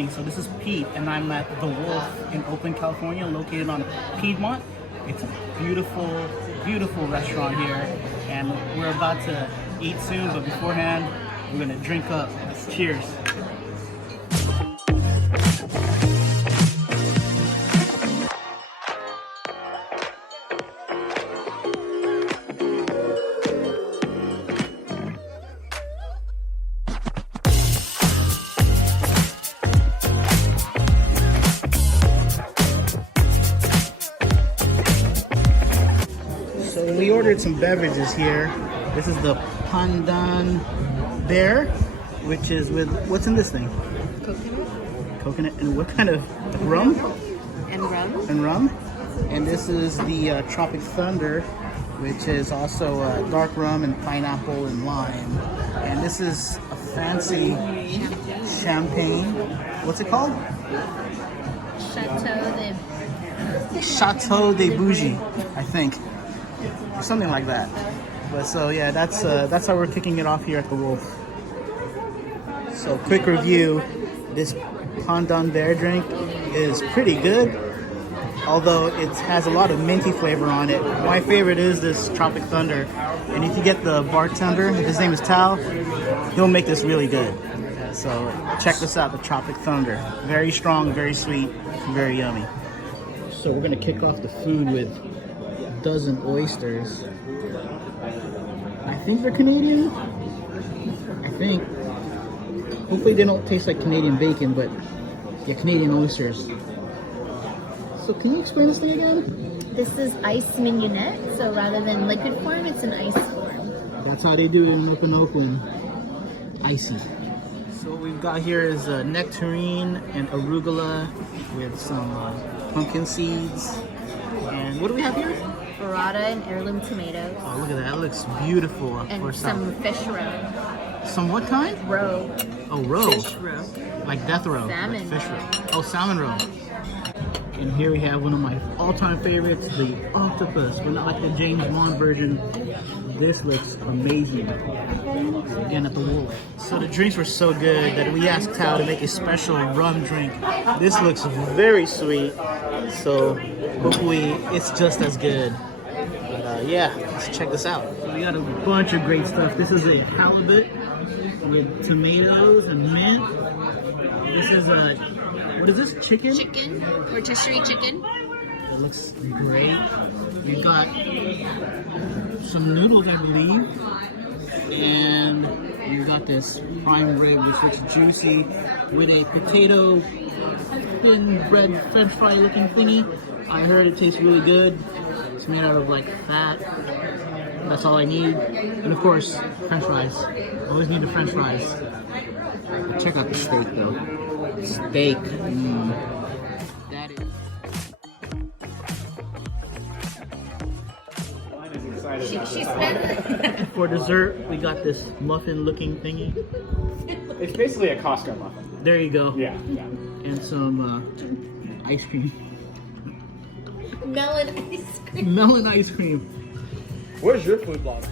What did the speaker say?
evening. So this is Pete, and I'm at The Wolf in Oakland, California, located on Piedmont. It's a beautiful, beautiful restaurant here, and we're about to eat soon, but beforehand, we're gonna drink up. Cheers. So we ordered some beverages here. This is the Pandan Bear, which is with, what's in this thing? Coconut. Coconut and what kind of rum? And rum. And rum. And this is the Tropic Thunder, which is also dark rum and pineapple and lime. And this is a fancy champagne. What's it called? Chateau de Bougie, I think. Or something like that. But so yeah, that's how we're kicking it off here at the Wolf. So quick review, this Pandan Bear drink is pretty good, although it has a lot of minty flavor on it. My favorite is this Tropic Thunder, and if you get the bartender, his name is Thao, he'll make this really good. So check this out, the Tropic Thunder. Very strong, very sweet, very yummy. So we're gonna kick off the food with a dozen oysters. I think they're Canadian. I think. Hopefully they don't taste like Canadian bacon, but yeah, Canadian oysters. So can you explain this thing again? This is ice mignonette, so rather than liquid form, it's an ice form. That's how they do it in Oakland. Icy. So what we've got here is nectarine and arugula with some pumpkin seeds. And what do we have here? Burrata and heirloom tomatoes. Oh, look at that. That looks beautiful. And some fish roe. Some what kind? Roe. Oh, roe. Fish roe. Like death roe. Salmon Like fish roe. roe. Oh, salmon roe. And here we have one of my all-time favorites, the octopus. But not like the James Bond version. This looks amazing. Again at the Wolf. So the drinks were so good that we asked Thao to make a special rum drink. This looks very sweet. So hopefully it's just as good. But yeah, let's check this out. We got a bunch of great stuff. This is a halibut with tomatoes and mint. This is a, what is this, chicken? Chicken, rotisserie chicken. It looks great. We got some noodles, I believe. And we got this prime rib, which looks juicy, with a potato thin bread french fry looking thingy. I heard it tastes really good. It's made out of like fat. That's all I need. And of course, french fries. Always need the french fries. Check out the steak though. Steak. That is. She spent. For dessert, we got this muffin looking thingy. It's basically a Costco muffin. There you go. Yeah. And some ice cream. Melon ice cream. Melon ice cream. Where's your food blog?